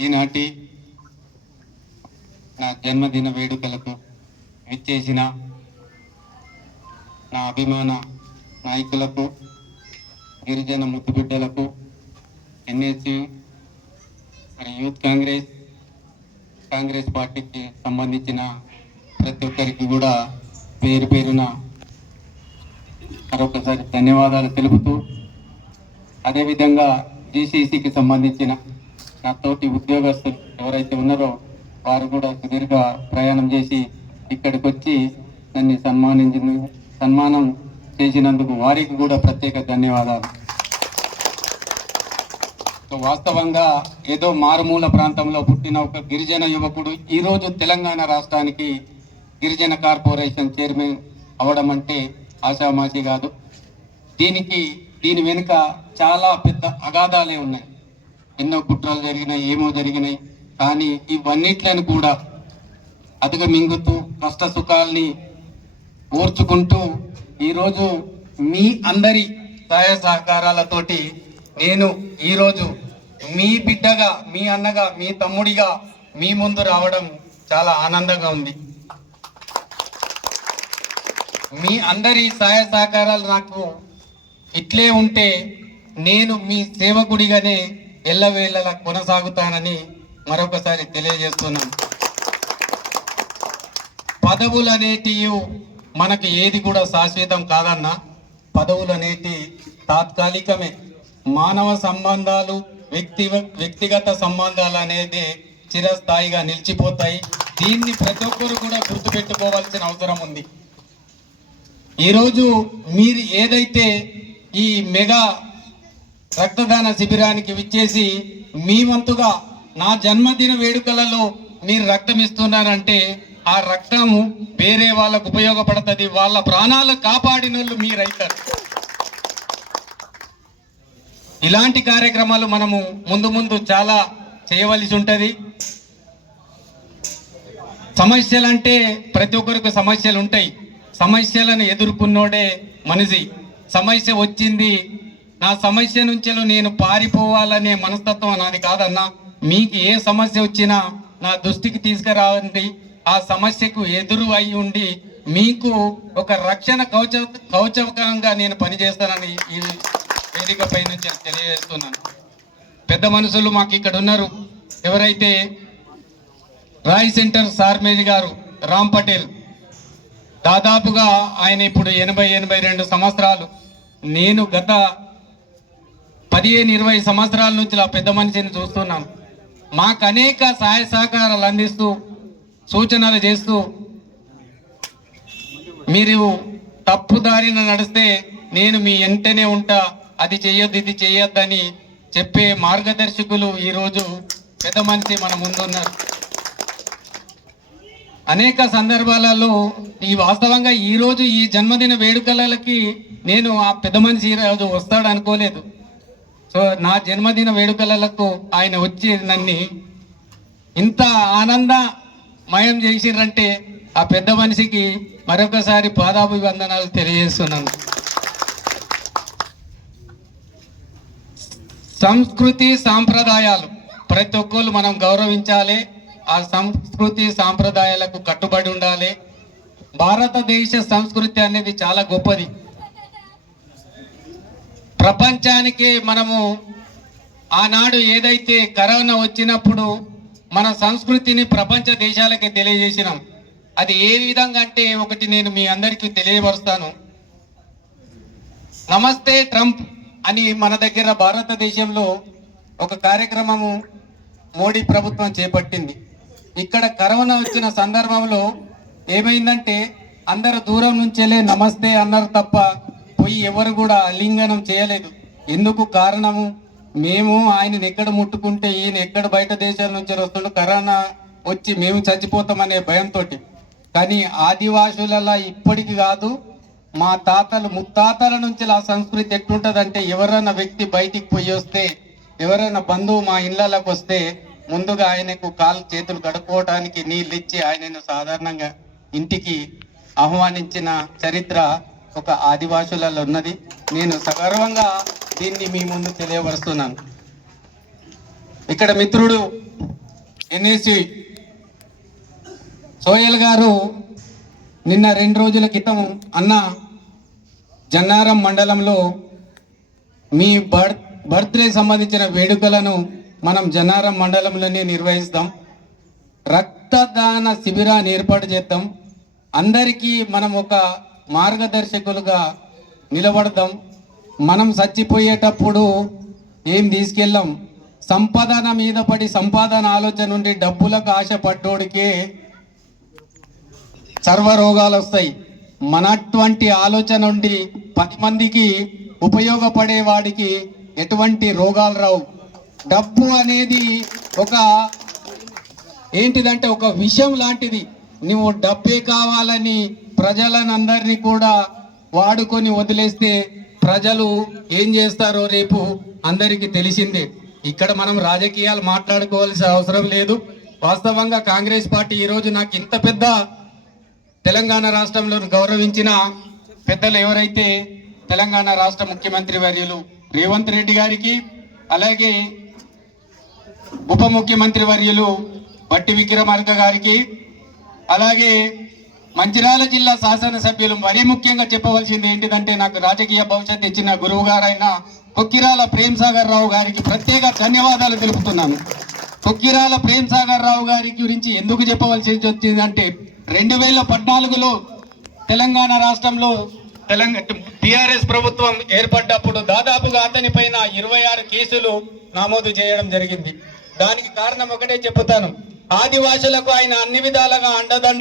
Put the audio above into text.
ఈనాటి నా జన్మదిన వేడుకలకు విచ్చేసిన నా అభిమాన నాయకులకు, గిరిజన ముద్దుబిడ్డలకు, ఎన్ఎస్యు మరి యూత్ కాంగ్రెస్ పార్టీకి సంబంధించిన ప్రతి ఒక్కరికి కూడా పేరు పేరున మరొకసారి ధన్యవాదాలు తెలుపుతూ, అదేవిధంగా జీసీసీకి సంబంధించిన నా తోటి ఉద్యోగస్తులు ఎవరైతే ఉన్నారో వారు కూడా సుదీర్ఘ ప్రయాణం చేసి ఇక్కడికి వచ్చి నన్ను సన్మానం చేసినందుకు వారికి కూడా ప్రత్యేక ధన్యవాదాలు. వాస్తవంగా ఏదో మారుమూల ప్రాంతంలో పుట్టిన ఒక గిరిజన యువకుడు ఈరోజు తెలంగాణ రాష్ట్రానికి గిరిజన కార్పొరేషన్ చైర్మన్ అవడం అంటే ఆషామాషి కాదు. దీని వెనుక చాలా పెద్ద అగాధాలే ఉన్నాయి. ఎన్నో కుట్రలు జరిగినాయి, ఏమో జరిగినాయి. కానీ ఇవన్నిట్లను కూడా అధిగమింగుతూ కష్ట సుఖాల్ని ఓర్చుకుంటూ ఈరోజు మీ అందరి సహాయ సహకారాలతోటి నేను ఈరోజు మీ బిడ్డగా, మీ అన్నగా, మీ తమ్ముడిగా మీ ముందు రావడం చాలా ఆనందంగా ఉంది. మీ అందరి సహాయ సహకారాలు నాకు ఇట్లే ఉంటే నేను మీ సేవకుడిగానే ఎల్లవేళలా కొనసాగుతానని మరొకసారి తెలియజేస్తున్నాను. పదవులు అనేటివి మనకి ఏది కూడా శాశ్వతం కాదన్నా. పదవులు అనేటి తాత్కాలికమే. మానవ సంబంధాలు, వ్యక్తిగత సంబంధాలు అనేది చిరస్థాయిగా నిలిచిపోతాయి. దీన్ని ప్రతి ఒక్కరు కూడా గుర్తుపెట్టుకోవాల్సిన అవసరం ఉంది. ఈరోజు మీరు ఏదైతే ఈ మెగా రక్తదాన శిబిరానికి విచ్చేసి మీ వంతుగా నా జన్మదిన వేడుకలలో మీరు రక్తం ఇస్తున్నారంటే ఆ రక్తము వేరే వాళ్ళకు ఉపయోగపడుతుంది. వాళ్ళ ప్రాణాలు కాపాడిన వాళ్ళు మీరైతారు. ఇలాంటి కార్యక్రమాలు మనము ముందు చాలా చేయవలసి ఉంటుంది. సమస్యలంటే ప్రతి ఒక్కరికి సమస్యలు ఉంటాయి. సమస్యలను ఎదుర్కొన్నోడే మనిషి. సమస్య వచ్చింది, నా సమస్య నుంచి నేను పారిపోవాలనే మనస్తత్వం నాది కాదన్నా. మీకు ఏ సమస్య వచ్చినా నా దృష్టికి తీసుకురావండి. ఆ సమస్యకు ఎదురు అయి ఉండి మీకు ఒక రక్షణ కవచకంగా నేను పనిచేస్తానని ఈ వేదికపై నుంచి తెలియజేస్తున్నాను. పెద్ద మనుషులు మాకు ఇక్కడ ఉన్నారు. ఎవరైతే రాయ్ సెంటర్ సార్మేజ్ గారు, రామ్ పటేల్, దాదాపుగా ఆయన ఇప్పుడు 80-82 సంవత్సరాలు. నేను గత 15-20 సంవత్సరాల నుంచి ఆ పెద్ద మనిషిని చూస్తున్నాను. మాకు అనేక సహాయ సహకారాలు అందిస్తూ, సూచనలు చేస్తూ, మీరు తప్పుదారిన నడిస్తే నేను మీ వెంటనే ఉంటా, అది చెయ్యొద్దు, ఇది చెయ్యొద్దని చెప్పే మార్గదర్శకులు ఈరోజు పెద్ద మనిషి మన ముందున్నారు. అనేక సందర్భాలలో వాస్తవంగా ఈరోజు ఈ జన్మదిన వేడుకలకి నేను ఆ పెద్ద మనిషి ఈరోజు వస్తాడు అనుకోలేదు. సో నా జన్మదిన వేడుకలకు ఆయన వచ్చి నన్ను ఇంత ఆనందమయం చేసిరంటే ఆ పెద్ద మనిషికి మరొకసారి పాదాభివందనాలు తెలియజేస్తున్నాను. సంస్కృతి సాంప్రదాయాలు ప్రతి ఒక్కరు మనం గౌరవించాలి. ఆ సంస్కృతి సాంప్రదాయాలకు కట్టుబడి ఉండాలి. భారతదేశ సంస్కృతి అనేది చాలా గొప్పది. ప్రపంచానికి మనము ఆనాడు ఏదైతే కరోనా వచ్చినప్పుడు మన సంస్కృతిని ప్రపంచ దేశాలకి తెలియజేసినాం. అది ఏ విధంగా అంటే ఒకటి నేను మీ అందరికీ తెలియపరుస్తాను. నమస్తే ట్రంప్ అని మన దగ్గర భారతదేశంలో ఒక కార్యక్రమము మోడీ ప్రభుత్వం చేపట్టింది. ఇక్కడ కరోనా వచ్చిన సందర్భంలో ఏమైందంటే అందరు దూరం నుంచేలే నమస్తే అన్నారు తప్ప పోయి ఎవరు కూడా ఆలింగనం చేయలేదు. ఎందుకు కారణము? మేము ఆయనని ఎక్కడ ముట్టుకుంటే ఈయన ఎక్కడ బయట దేశాల నుంచి వస్తుండో కరోనా వచ్చి మేము చచ్చిపోతామనే భయంతో. కానీ ఆదివాసులలో ఇప్పటికి కాదు, మా తాతలు ముత్తాతల నుంచి ఆ సంస్కృతి ఎట్లుంటుందంటే ఎవరైనా వ్యక్తి బయటికి పోయి వస్తే, ఎవరైనా బంధువు మా ఇళ్ళకి వస్తే ముందుగా ఆయనకు కాళ్ళు చేతులు కడుక్కోవడానికి నీళ్ళు ఇచ్చి ఆయనను సాధారణంగా ఇంటికి ఆహ్వానించిన చరిత్ర ఒక ఆదివాసులలో ఉన్నది. నేను సగర్వంగా దీన్ని మీ ముందు తెలియపరుస్తున్నాను. ఇక్కడ మిత్రుడు ఎన్ఎస్సి సోయల్ గారు నిన్న 2 రోజుల క్రితం అన్న జన్నారం మండలంలో మీ బర్త్డే సంబంధించిన వేడుకలను మనం జన్నారం మండలంలోనే నిర్వహిస్తాం. రక్తదాన శిబిరాన్ని ఏర్పాటు చేద్దాం. అందరికీ మనం ఒక మార్గదర్శకులుగా నిలబడదాం. మనం చచ్చిపోయేటప్పుడు ఏం తీసుకెళ్ళాం. సంపాదన మీద పడి సంపాదన ఆలోచన నుండి డబ్బులకు ఆశపడ్డోడికే సర్వరోగాలు వస్తాయి. మనటువంటి ఆలోచన నుండి 10 మందికి ఉపయోగపడే వాడికి ఎటువంటి రోగాలు రావు. డబ్బు అనేది ఒక ఏంటిదంటే ఒక విషం లాంటిది. నువ్వు డబ్బే కావాలని ప్రజలనందరినీ కూడా వాడుకొని వదిలేస్తే ప్రజలు ఏం చేస్తారో రేపు అందరికీ తెలిసిందే. ఇక్కడ మనం రాజకీయాలు మాట్లాడుకోవాల్సిన అవసరం లేదు. వాస్తవంగా కాంగ్రెస్ పార్టీ ఈరోజు నాకు ఇంత పెద్ద తెలంగాణ రాష్ట్రంలో గౌరవించిన పెద్దలు ఎవరైతే తెలంగాణ రాష్ట్ర ముఖ్యమంత్రి వర్యులు రేవంత్ రెడ్డి గారికి, అలాగే ఉప ముఖ్యమంత్రి వర్యులు బట్టి విక్రమార్క గారికి, అలాగే మంచిర్యాల జిల్లా శాసనసభ్యులు మరీ ముఖ్యంగా చెప్పవలసింది ఏంటిదంటే నాకు రాజకీయ భవిష్యత్తు ఇచ్చిన గురువు గారైన కొక్కిరాల ప్రేమ్ సాగర్ రావు గారికి ప్రత్యేక ధన్యవాదాలు తెలుపుతున్నాను. కొక్కిరాల ప్రేమ్ సాగర్ రావు గారి గురించి ఎందుకు చెప్పవలసి వచ్చిందంటే 2014లో తెలంగాణ రాష్ట్రంలో టిఆర్ఎస్ ప్రభుత్వం ఏర్పడ్డప్పుడు దాదాపుగా అతని పైన 26 కేసులు నమోదు చేయడం జరిగింది. దానికి కారణం ఒకటే చెప్తాను, ఆదివాసులకు ఆయన అన్ని విధాలుగా అండదండ